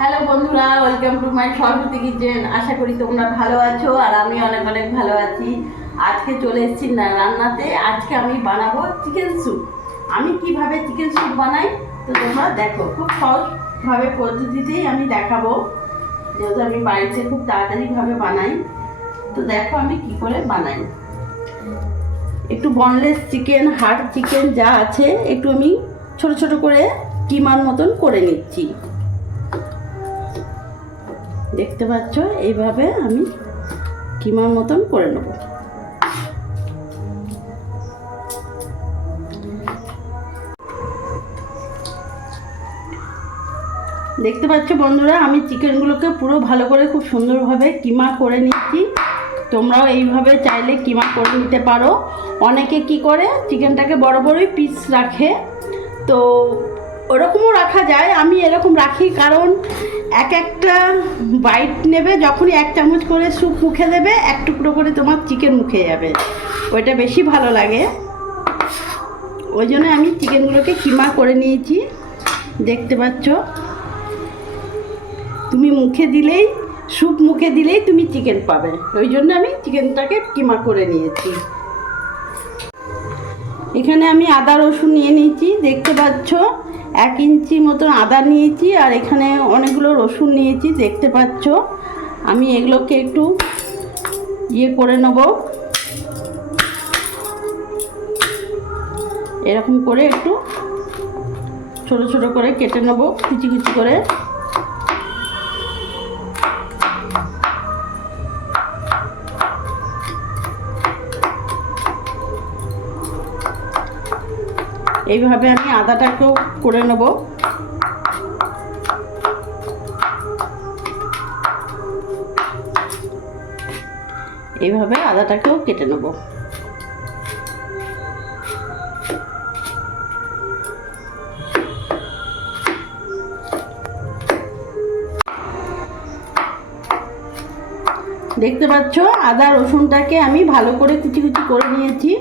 Hello বন্ধুরা, welcome to my Saraswati kitchen. আশা করি তোমরা ভালো আছো আর আমি অনেক অনেক ভালো আছি। আজকে চলে এসেছি না রান্নাতে। আজকে আমি বানাবো চিকেন স্যুপ। আমি কিভাবে চিকেন স্যুপ বানাই তো তোমরা দেখো, খুব সহজভাবে পদ্ধতিতেই আমি দেখাবো, যেহেতু আমি বাড়িতে খুব তাড়াতাড়িভাবে বানাই। তো দেখো আমি কি করে বানাই। একটু বনলেস চিকেন, হার্ড চিকেন যা আছে একটু আমি ছোট ছোট করে কিমার মতন করে নিচ্ছি। দেখতে পাচ্ছ, এইভাবে আমি কিমার মতন করে নেব। দেখতে পাচ্ছ বন্ধুরা, আমি চিকেনগুলোকে পুরো ভালো করে খুব সুন্দরভাবে কিমা করে নিচ্ছি। তোমরাও এইভাবে চাইলে কিমা করে নিতে পারো। অনেকে কি করে চিকেনটাকে বড় বড়ই পিস রাখে, তো ওরকমও রাখা যায়। আমি এরকম রাখি কারণ এক একটা বাইট নেবে, যখনই এক চামচ করে স্যুপ মুখে দেবে, এক টুকরো করে তোমার চিকেন মুখে যাবে, ওইটা বেশি ভালো লাগে। ওই জন্য আমি চিকেনগুলোকে কিমা করে নিয়েছি। দেখতে পাচ্ছ, তুমি মুখে দিলেই, স্যুপ মুখে দিলেই তুমি চিকেন পাবে, ওই জন্য আমি চিকেনটাকে কিমা করে নিয়েছি। এখানে আমি আদা রসুন নিয়ে নিয়েছি। দেখতে পাচ্ছ 1 ইঞ্চি মতন আদা নিয়েছি, আর এখানে অনেকগুলো রসুন নিয়েছি। দেখতে পাচ্ছ, আমি এগুলোকে একটু করে নেব, এরকম করে একটু ছোট ছোট করে কেটে নেব, কুচি কুচি করে। এইভাবে আমি আদাটাকেও করে নেব। এইভাবে আদাটাকেও কেটে নেব। দেখতে পাচ্ছ, আদা রসুনটাকে আমি ভালো করে কুচি কুচি করে নিয়েছি।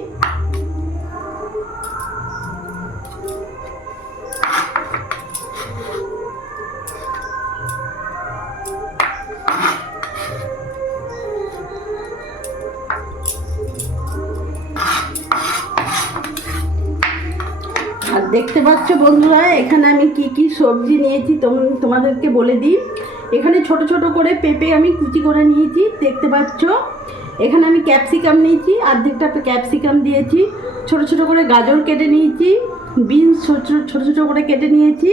আর দেখতে পাচ্ছ বন্ধুরা, এখানে আমি কি কি সবজি নিয়েছি তোমাদেরকে বলে দিই। এখানে ছোট ছোট করে পেঁপে আমি কুচি করে নিয়েছি। দেখতে পাচ্ছ, এখানে আমি ক্যাপসিকাম নিয়েছি, অর্ধেকটা ক্যাপসিকাম দিয়েছি। ছোট ছোট করে গাজর কেটে নিয়েছি, বিনস ছোট ছোট করে কেটে নিয়েছি,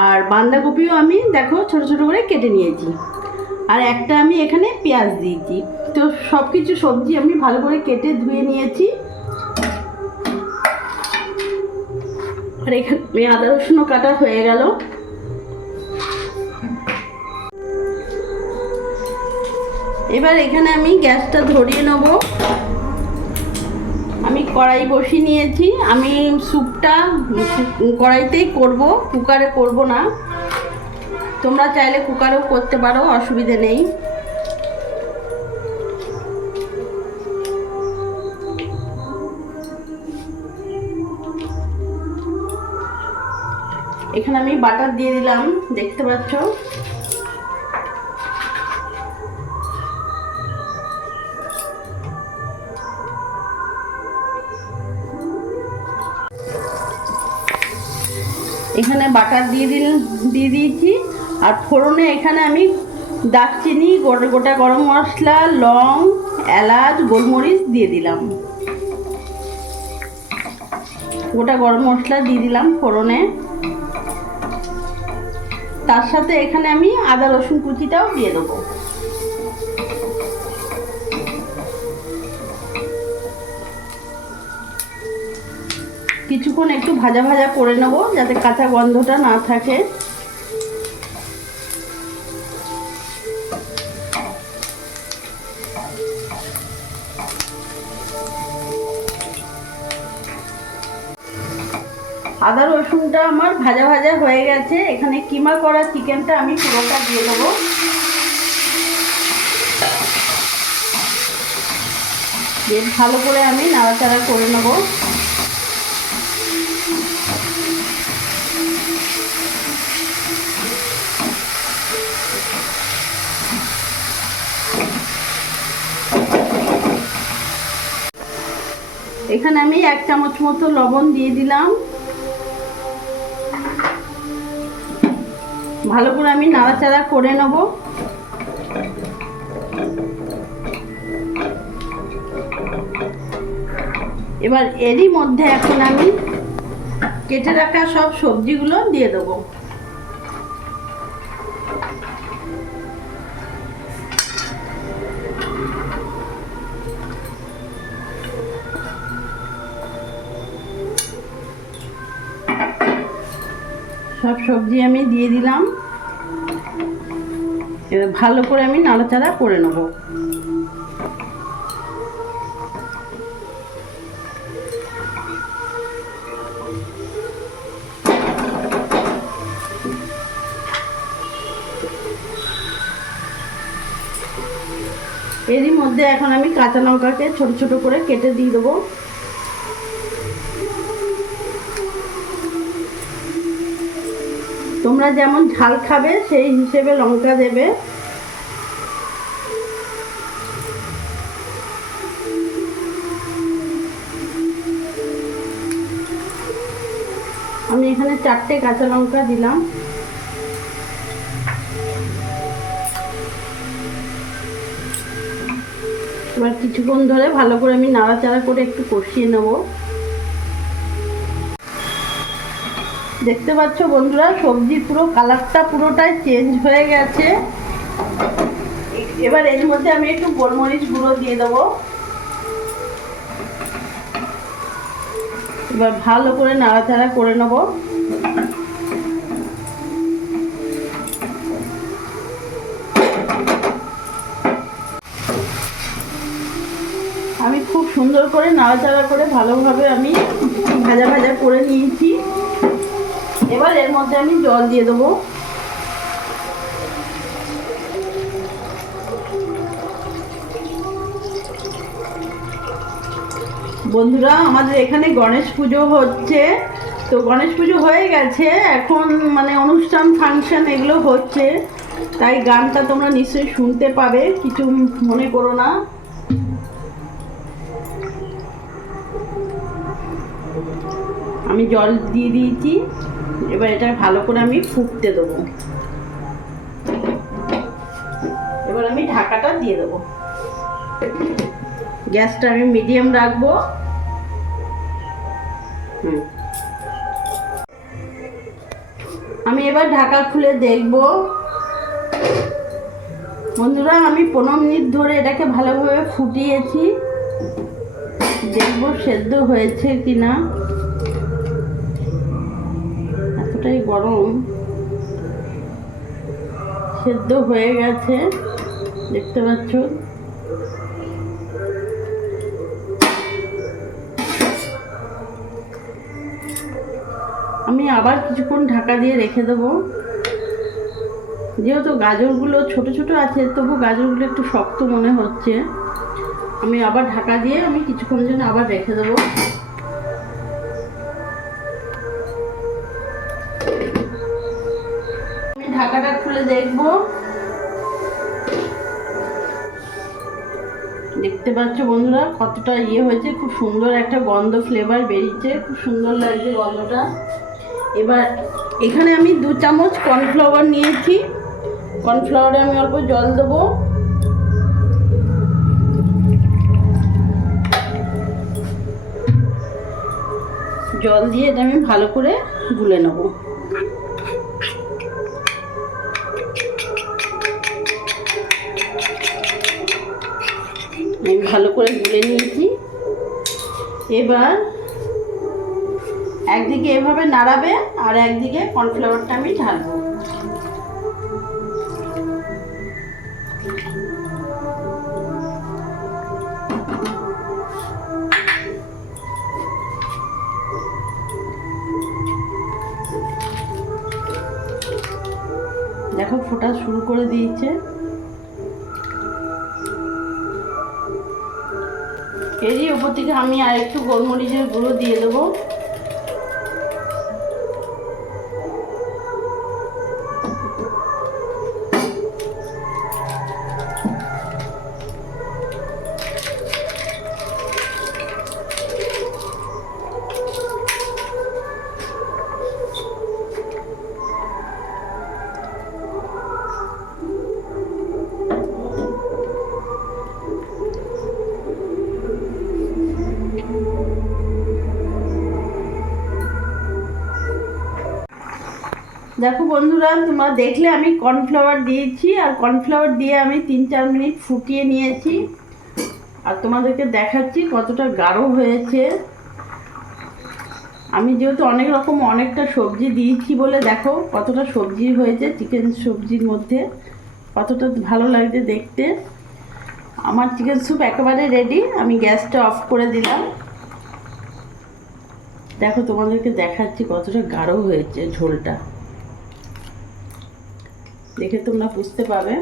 আর বাঁধাকপিও আমি দেখো ছোট ছোট করে কেটে নিয়েছি, আর একটা আমি এখানে পেঁয়াজ দিয়েছি। তো সব কিছু সবজি আমি ভালো করে কেটে ধুয়ে নিয়েছি। আর এখানে আদা রসুনও কাটা হয়ে গেল। এবার এখানে আমি গ্যাসটা ধরিয়ে নেব। আমি কড়াই বসিয়ে নিয়েছি। আমি স্যুপটা কড়াইতেই করব, কুকারে করব না। তোমরা চাইলে কুকারেও করতে পারো, অসুবিধে নেই। এখানে আমি বাটার দিয়ে দিলাম, দেখতে পাচ্ছ। এখানে বাটার দিয়ে দিয়েছি। আর ফোড়নে এখানে আমি দারচিনি, গোটা গরম মশলা, লং, এলাচ, গোলমরিচ দিয়ে দিলাম। গোটা গরম মশলা দিয়ে দিলাম ফোড়নে। তার সাথে এখানে আমি আদা রসুন কুচিটাও দিয়ে দেবো। কিছুক্ষণ একটু ভাজা ভাজা করে নেব, যাতে কাঁচা গন্ধটা না থাকে। আদা রসুনটা আমার ভাজা ভাজা হয়ে গেছে। এখানে কিমা করা চিকেনটা আমি পুরোটা দিয়ে দেবো। বেশ ভালো করে আমি নাড়াচাড়া করে নেব। এখানে আমি 1 চামচ মতো লবণ দিয়ে দিলাম। ভালো করে আমি নাড়াচাড়া করে নেব। এবার এরই মধ্যে এখন আমি কেটে রাখা সব সবজিগুলো দিয়ে দেবো। সব সবজি আমি দিয়ে দিলাম। এবার ভালো করে আমি নাড়াচাড়া করে নেব। এরই মধ্যে এখন আমি কাঁচা লঙ্কাকে ছোট ছোট করে কেটে দিয়ে দেবো। তোমরা যেমন ঝাল খাবে সেই হিসেবে লঙ্কা দেবে। আমি এখানে 4টে কাঁচা লঙ্কা দিলাম। এবার কিছুক্ষণ ধরে ভালো করে আমি নাড়াচাড়া করে একটু কষিয়ে নেব। দেখতে পাচ্ছ বন্ধুরা, সবজির পুরো কালারটা পুরোটাই চেঞ্জ হয়ে গেছে। এবার এর মধ্যে আমি একটু গোলমরিচ গুঁড়ো দিয়ে দেবো। এবার ভালো করে নাড়াচাড়া করে নেব। আমি খুব সুন্দর করে নাড়াচাড়া করে ভালোভাবে আমি ভাজা ভাজা করে নিয়েছি। এবার এর মধ্যে আমি জল দিয়ে দেবো। বন্ধুরা, আমাদের এখানে গণেশ পুজো হচ্ছে, তো গণেশ পুজো হয়ে গেছে, এখন মানে অনুষ্ঠান ফাংশন এগুলো হচ্ছে, তাই গানটা তোমরা নিশ্চয়ই শুনতে পাবে, কিছু মনে করো না। আমি জল দিয়ে দিয়েছি। এবার এটা ভালো করে আমি ফুটতে দেবো। এবার আমি ঢাকাটা দিয়ে দেবো। গ্যাসটা আমি মিডিয়াম রাখবো। আমি এবার ঢাকা খুলে দেখব। বন্ধুরা, আমি 15 মিনিট ধরে এটাকে ভালোভাবে ফুটিয়েছি। দেখবো সেদ্ধ হয়েছে কিনা। এতটাই গরম, সেদ্ধ হয়ে গেছে, দেখতে পাচ্ছ। আমি আবার কিছুক্ষণ ঢাকা দিয়ে রেখে দেবো। যেহেতু গাজরগুলো ছোট ছোট আছে, তবু গাজরগুলো একটু শক্ত মনে হচ্ছে। আমি আবার ঢাকা দিয়ে আমি কিছুক্ষণ জন্য আবার রেখে দেবো। আমি ঢাকাটা খুলে দেখবো। দেখতে পাচ্ছ বন্ধুরা কতটা হয়েছে, খুব সুন্দর একটা গন্ধ, ফ্লেভার বেরিয়েছে, খুব সুন্দর লাগছে গন্ধটা। এবার এখানে আমি 2 চামচ কর্নফ্লাওয়ার নিয়েছি। কর্নফ্লাওয়ারে আমি অল্প জল দেবো। জল দিয়ে এটা আমি ভালো করে গুলে নেব। আমি ভালো করে গুলে নিয়েছি। এবার একদিকে এভাবে নাড়াবে আর একদিকে কর্নফ্লাওয়ারটা আমি ঢালবো। দেখো ফোটা শুরু করে দিয়েছে। এরই উপর থেকে আমি আর একটু গোলমরিচের গুঁড়ো দিয়ে দেবো। দেখো বন্ধুরা, তোমরা দেখলে আমি কর্নফ্লাওয়ার দিয়েছি, আর কর্নফ্লাওয়ার দিয়ে আমি 3-4 মিনিট ফুটিয়ে নিয়েছি। আর তোমাদেরকে দেখাচ্ছি কতটা গাঢ় হয়েছে। আমি যেহেতু অনেকটা সবজি দিয়েছি বলে দেখো কতটা সবজি হয়েছে। চিকেন সবজির মধ্যে কতটা ভালো লাগছে দেখতে। আমার চিকেন স্যুপ একেবারে রেডি। আমি গ্যাসটা অফ করে দিলাম। দেখো তোমাদেরকে দেখাচ্ছি কতটা গাঢ় হয়েছে ঝোলটা, দেখে তোমরা বুঝতে পাবে।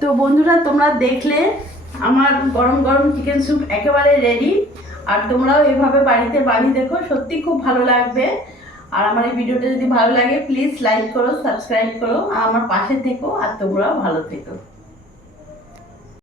তো বন্ধুরা, তোমরা দেখলে আমার গরম গরম চিকেন স্যুপ একেবারে রেডি। আর তোমরাও এভাবে বাড়িতে বানিয়ে দেখো, সত্যি খুব ভালো লাগবে। আর আমার এই ভিডিওটা যদি ভালো লাগে প্লিজ লাইক করো, সাবস্ক্রাইব করো, আর আমার পাশে থেকো, আর তোমরাও ভালো থেকো।